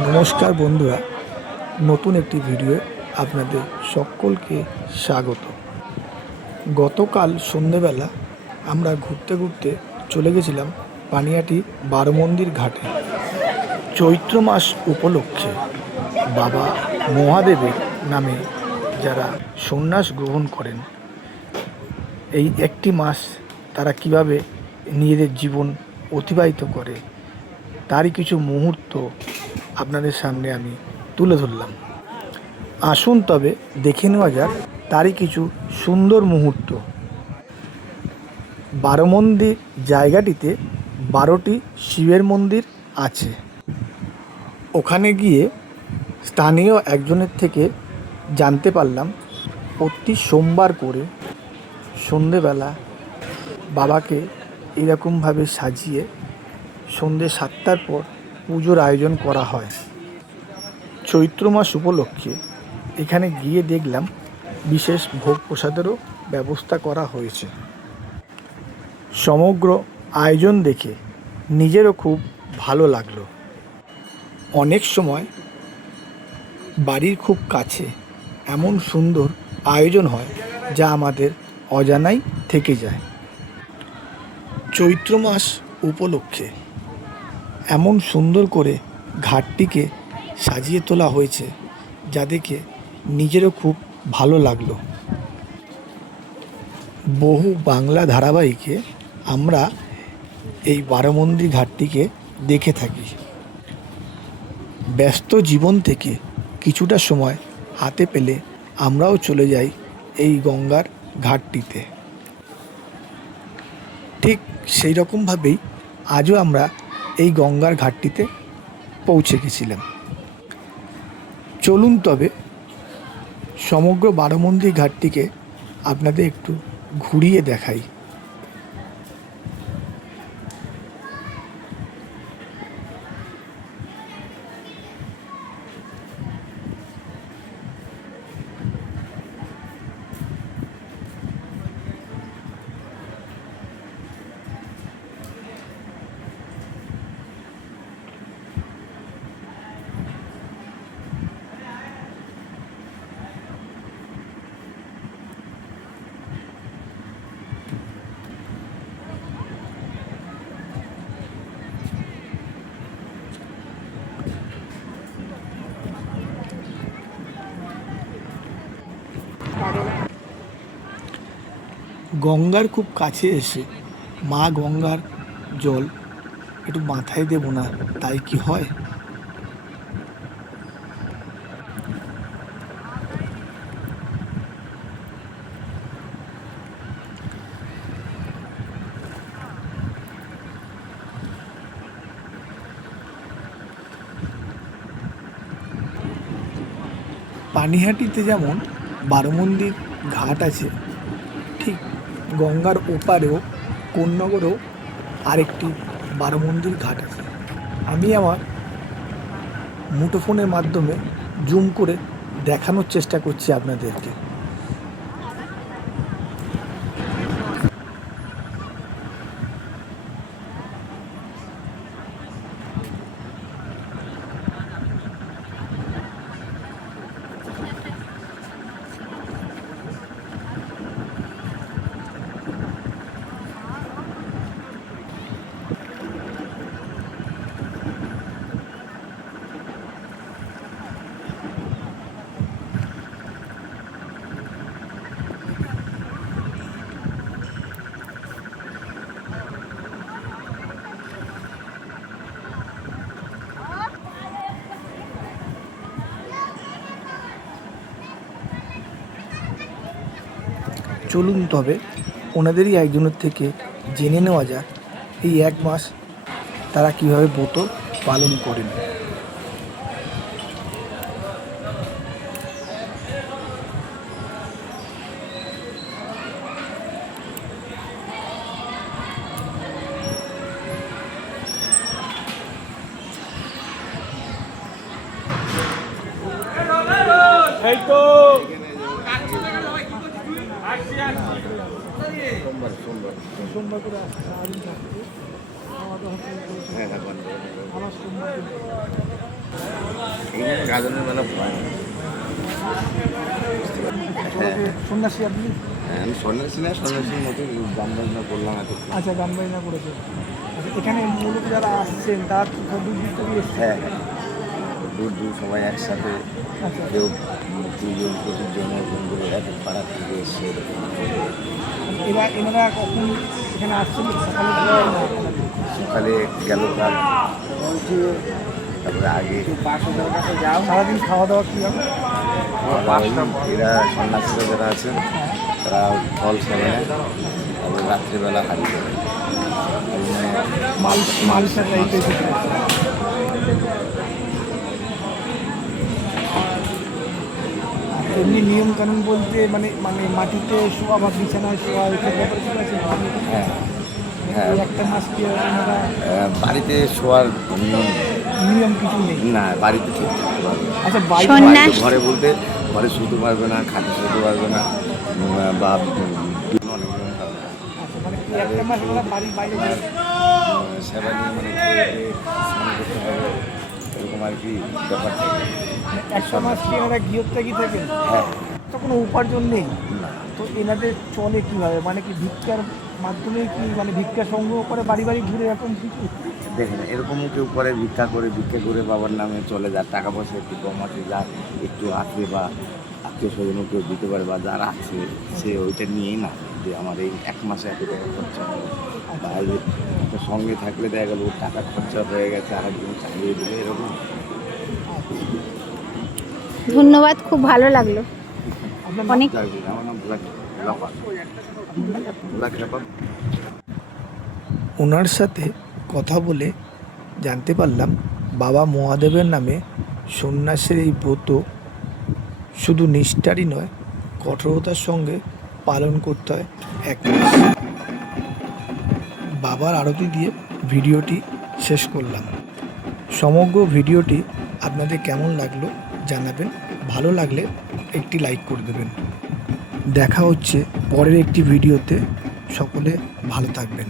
নমস্কার বন্ধুরা, নতুন একটি ভিডিও আপনাদের সকলকে স্বাগত। গতকাল সন্ধেবেলা আমরা ঘুরতে ঘুরতে চলে গেছিলাম পানিহাটি বারমন্দির ঘাটে। চৈত্র মাস উপলক্ষে বাবা মহাদেবের নামে যারা সন্ন্যাস গ্রহণ করেন, এই একটি মাস তারা কিভাবে নিজেদের জীবন অতিবাহিত করে তারই কিছু মুহূর্ত আপনাদের সামনে আমি তুলে ধরলাম। আসুন তবে দেখে নেওয়া যাক তারই কিছু সুন্দর মুহূর্ত। বারমন্দির জায়গাটিতে 12টি শিবের মন্দির আছে। ওখানে গিয়ে স্থানীয় একজনের থেকে জানতে পারলাম প্রতি সোমবার করে সন্ধেবেলা বাবাকে এরকমভাবে সাজিয়ে সন্ধ্যে 7টার পর পুজোর আয়োজন করা হয়। চৈত্র মাস উপলক্ষে এখানে গিয়ে দেখলাম বিশেষ ভোগ প্রসাদেরও ব্যবস্থা করা হয়েছে। সমগ্র আয়োজন দেখে নিজেরও খুব ভালো লাগলো। অনেক সময় বাড়ির খুব কাছে এমন সুন্দর আয়োজন হয় যা আমাদের অজানাই থেকে যায়। চৈত্র মাস উপলক্ষে এমন সুন্দর করে ঘাটটিকে সাজিয়ে তোলা হয়েছে যা দেখে নিজেরও খুব ভালো লাগলো। বহু বাংলা ধারাবাহিকে আমরা এই বারমন্দির ঘাটটিকে দেখে থাকি। ব্যস্ত জীবন থেকে কিছুটা সময় হাতে পেলে আমরাও চলে যাই এই গঙ্গার ঘাটটিতে। ঠিক সেই রকমভাবেই আজও আমরা এই গঙ্গার ঘাটটিতে পৌঁছে গেছিলাম। চলুন তবে সমগ্র বারমন্দির ঘাটটিকে আপনাদের একটু ঘুরিয়ে দেখাই। গঙ্গার খুব কাছে এসে মা গঙ্গার জল একটু মাথায় দেব না তাই কি হয়? পানিহাটিতে যেমন বারমন্দির ঘাট আছে, ঠিক গঙ্গার ওপারেও কোন্নগরেও আরেকটি বারমন্দির ঘাট আছে। আমি আমার মুঠোফোনের মাধ্যমে জুম করে দেখানোর চেষ্টা করছি আপনাদেরকে। চলুন তবে ওনাদেরই একজনের থেকে জেনে নেওয়া যাক এই এক মাস তারা কীভাবে ব্রত পালন করেন। এই তো সোমবার করে আসছে আদিন থাকবে, আমার সোমবার এখানে গাজনের মেলা হয় না। হ্যাঁ সন্ন্যাসী আপনি? হ্যাঁ, আমি সন্ন্যাসী না, সন্ন্যাসীর মতো গান বাজনা করলাম এত। আচ্ছা, গান বাজনা করেছে। আচ্ছা, এখানে মূলত যারা আসছেন তার দূর দূর থেকে এসছে? হ্যাঁ হ্যাঁ, দূর দূর সবাই একসাথে, আচ্ছা, কেউ 2 জন 25 জন এরকম করে এক এক পাড়া থেকে এসছে এরকম। এনারা কখন এখানে আসছেন? সকালে গেল কাল, তারপরে আগে সারাদিন খাওয়া দাওয়া কী হবে? এরা সন্ন্যাসীরা যারা আছেন তারা ফল সেবনে, তারপরে রাত্রিবেলা হারি করে মালসা টাইপের কিছু। এমনি নিয়ম কানুন বলতে মানে মানে মাটিতে শোয়া বা বিছানায় শোয়া এইসব ব্যাপারে ঠিক আছে? হ্যাঁ হ্যাঁ, এই একটা মাস কি ওনারা বাড়িতে শোয়ার নিয়ম নিয়ম কিছু নেই? না, বাড়িতে ঠিক থাকতে পারবে। আচ্ছা, বাড়িতে ঘরে বলতে ঘরে শুতে পারবে না, খাটে শুতে পারবে না, বা অনেক নিয়ম থাকবে। আচ্ছা, মানে কি একটা মাস ওনারা বাড়ির বাইরে আর সেবা নিয়ে মানে স্নান করতে হবে, এরকম আর কি ব্যাপার থাকে। একটা মাস কি ওনারা গৃহত্যাগী থাকেন? হ্যাঁ, তো কোনো উপার্জন নেই, না তো এনাদের চলে কীভাবে? মানে কি ভিক্ষার মাধ্যমে কি মানে ভিক্ষা সংগ্রহ করে বাড়ি বাড়ি ঘুরে এরকম কিছু? দেখেন, এরকমও কেউ করে ভিক্ষা করে বাবার নামে চলে, যার টাকা পয়সা একটু কম আছে, যার একটু আছে বা আত্মীয় স্বজনও কেউ দিতে পারে, বা যারা আছে সে ওইটা নিয়েই না যে আমার এই 1 মাসে এত টাকা খরচা হবে, বা এই যে একটা সঙ্গে থাকলে দেখা গেল ওর টাকা খরচা হয়ে গেছে আরেকজন চালিয়ে দিলে, এরকম। ধন্যবাদ, খুব ভালো লাগলো। অনেক আমার নাম ব্ল্যাক লেপার। ওনার সাথে কথা বলে জানতে পারলাম বাবা মহাদেবের নামে সন্ন্যাসের এই ব্রত শুধু নিষ্ঠারই নয়, কঠোরতার সঙ্গে পালন করতে হয় 1 মাস। বাবার আরতি দিয়ে ভিডিওটি শেষ করলাম। সমগ্র ভিডিওটি আপনাদের কেমন লাগলো জানাবেন, ভালো লাগলে একটি লাইক করে দেবেন। দেখা হচ্ছে পরের একটি ভিডিওতে, সকলে ভালো থাকবেন।